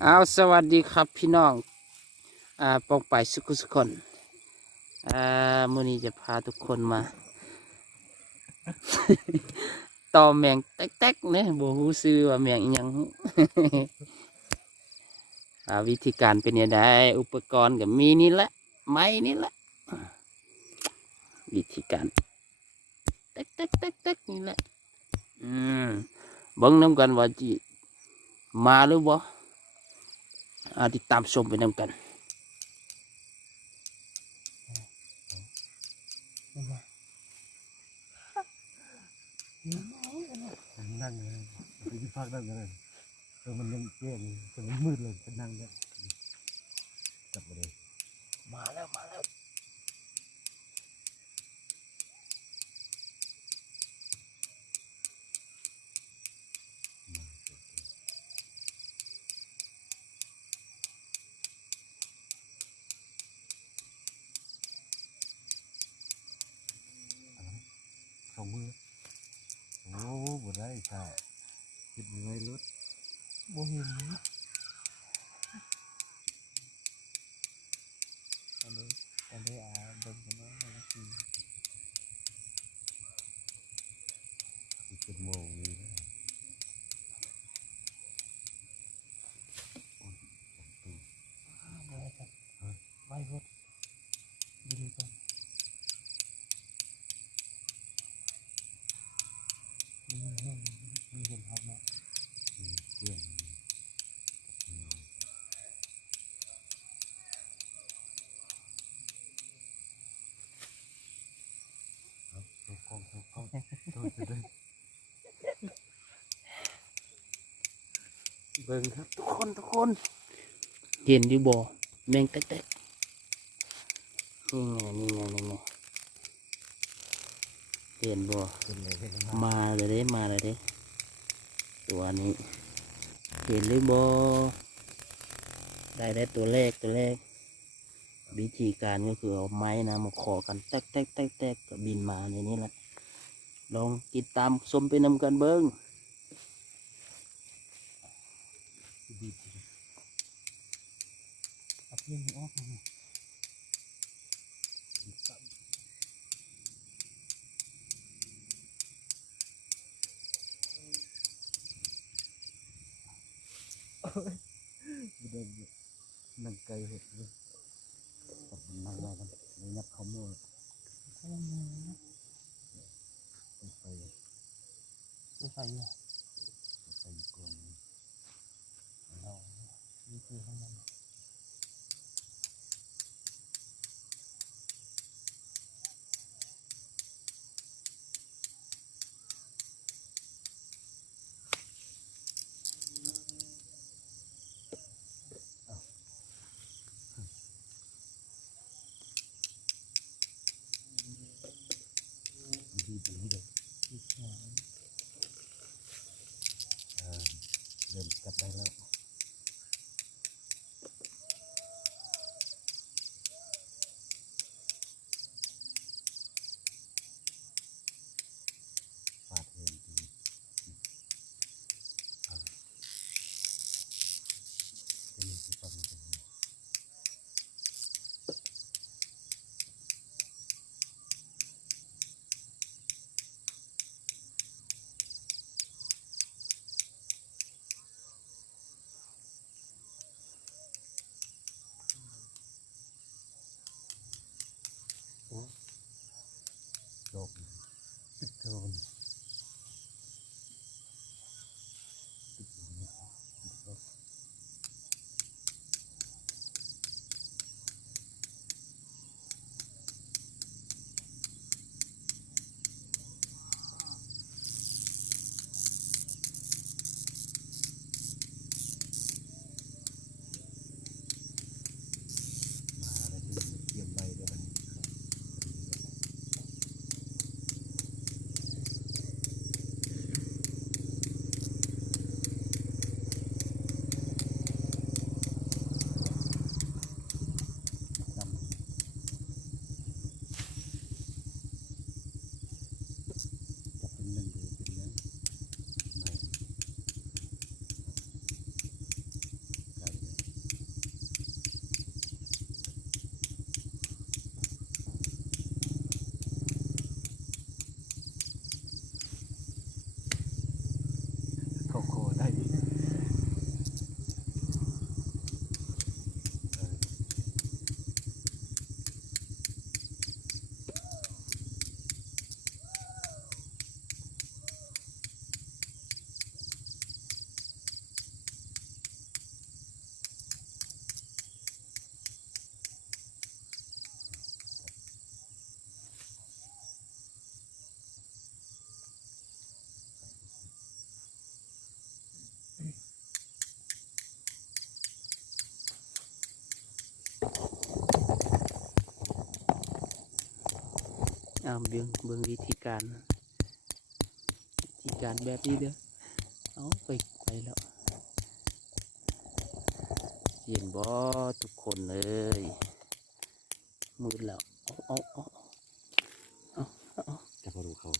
เอาสวัสดีครับพี่น้องปองไปสุขคนมื้อนี้จะพาทุกคนมา ต่อแมงแต๊กๆเนี่ยบ่ฮู้ชื่อว่าแมงอิหยัง วิธีการเป็นยังไงอุปกรณ์ก็มีนี่แหละไม้นี่แหละวิธีการแต๊กนี่แหละเบิ่งนำกันว่าจิมาหรือบ่ติดตามชมไปนำกันนั่งเลยไปที่พักนั่งเลยมันยังแจ้งมันมืดเลยก็นั่งได้จับไปเลยมาแล้วสองมือโอ้บ่ได้ค่ะคิดยังไงรถบ่เห็นอันนี้เบิ่งกันว่ามันคือเป็นโมงนี้ไปรถดีก่อนมีเห็นครับเนาะเกี่ยงถูกกล้องตัวจะได้เบิ่งครับทุกคนเห็นอยู่บ่แมงแต๊กๆนี่ไงเห็นบ่มาเลยเด้ตัวนี้เห็นหรือบ่ได้ตัวแรกวิธีการก็คือเอาไม้นะมาขอกันแตกก็บินมาในนี้แหละลองติดตามชมไปนำกันเบิ้งเอาเพียงออกมานั่งไกลเห็ดเลยนั่งมากันเลยนับเขาโม่ไปใส่เนี่ย ไปกลางเรานี่คือข้างในดีเลยเริ่มจับได้แล้วฟาดเห็นดีเป็นที่ปั๊มเป็น เบิ่งวิธีการแบบนี้เด้อเอาไปแล้วเห็นบ่ทุกคนเลยมืดแล้วเอา จะพอดูเขา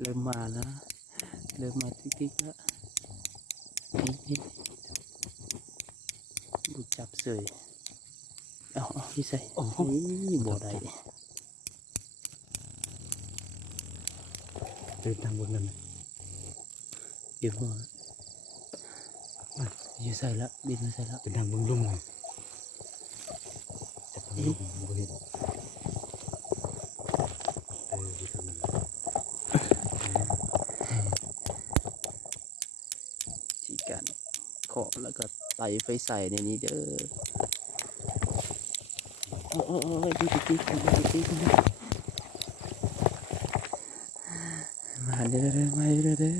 เริ่มมาแล้วเริ่มมาติ๊กๆแล้วนี่บุจับเสยเอาพี่ใส่นี่บ่ได้ เดินทางบนนั้น เดี๋ยวมาอยู่ใส่แล้วบินมาใส่แล้ว เป็นทางบนลุ่มเลยจะพอดูบนเห็นดูทางนั้น จีกันเคาะแล้วก็ไต่ไฟใส่ในนี้เด้อโอ้ดูติ๊กมาเด้อมาเด้อนี่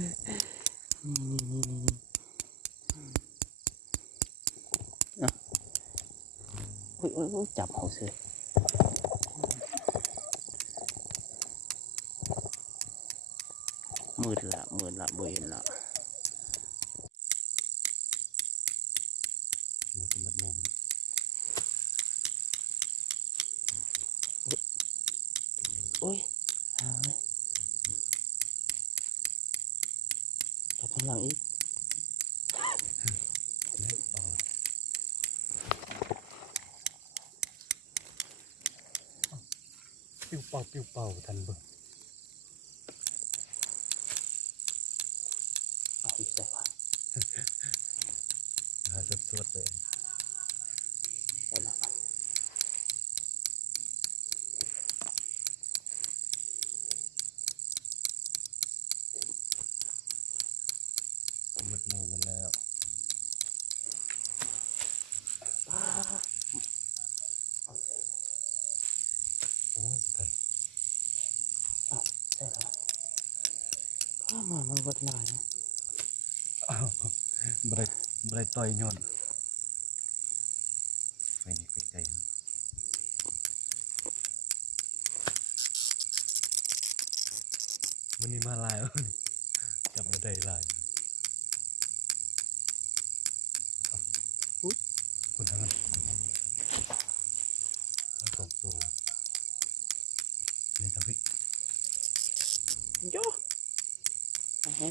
โอ้ยจับเขาเสือมืดละบ่เห็นละ มันจะมัดมุม โอ้ยไปทางหลังอีก เนี่ยต่อปิ้วเป่าทันเบิ่ง เอาอีกใส่ว่า สวดเลย ใส่ละ มัดมุมกันแล้วโอ้ทัน ใส่ละข้ามาวัดลายนะ บรต่อยโยนไม่มีใจมันนี่มาลายจับมาได้ลายคุณทำมันส่งตัวนี่ทำพี่ โย่เอาให้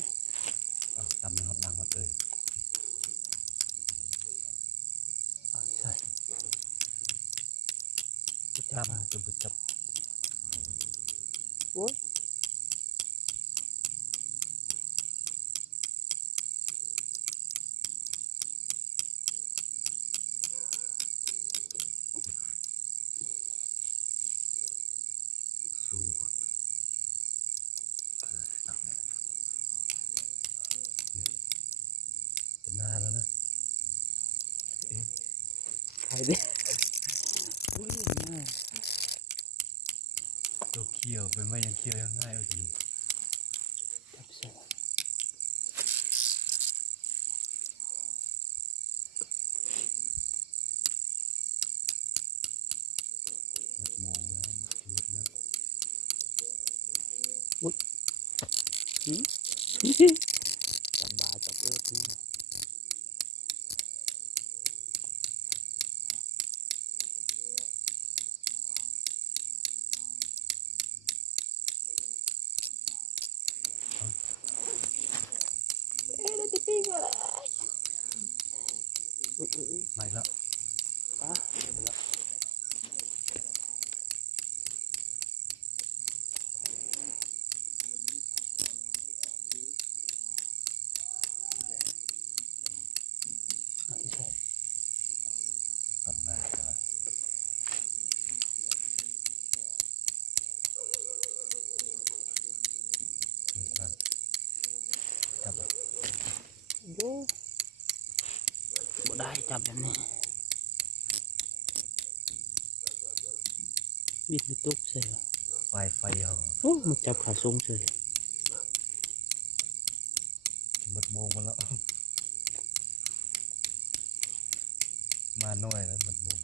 ตำในหอดดังหมดเลย เอาใส่ ตำตัวบุจับ โอ้ย สูงจะนานแล้วนะ ใครเด้โอ้ยน่า ตัวเขียวเป็นไม่ยังเขียวยังง่ายเอาจริง จับใส่มัดมองแล้วชีวิตแล้ว จับบาจับเอิดนี่เราจะปิ้งอะไรอุ้ย ไม่แล้ว ป้าใช่ ตัดหน้ากันแล้วจับอ่ะ โย่บ่ได้จับแบบนี้บิดไปตุกใส่วะ ไฟเหรอ โอ้มันจับขาทรงเฉย มัดมองมาแล้ว มาหน่อยแล้วมัดมอง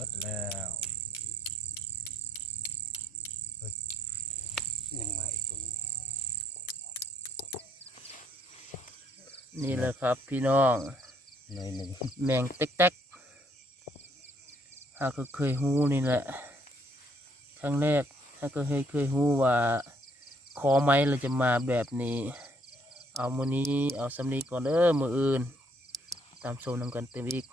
หมดแล้วเฮ้ยยังมาอีกตัวหนึง นี่แหละครับพี่น้อง หน่อยหนึ่ง แมงเต๊กๆหากก็เคยฮู้นี่แหละครั้งแรกหากก็เคยฮู้ว่าคอไม้เราจะมาแบบนี้ เอามือนี้เอาสำนีก่อนเด้อมืออื่นตามโซนนำกันเต็มอีก